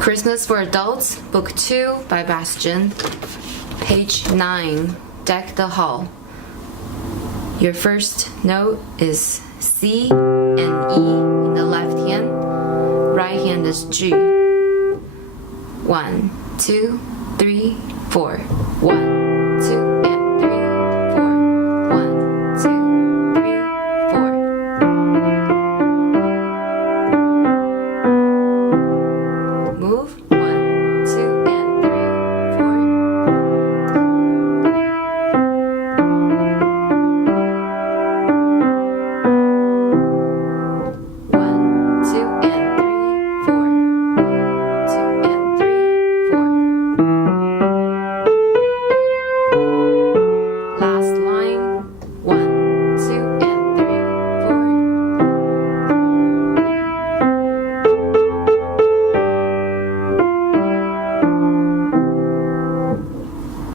Christmas for Adults, Book 2 by Bastien. Page 9, Deck the Hall. Your first note is C and E in the left hand. Right hand is G. 1, 2, 3, 4. 1, 2, and 3, 4. 1, 2, 3, 4. Move.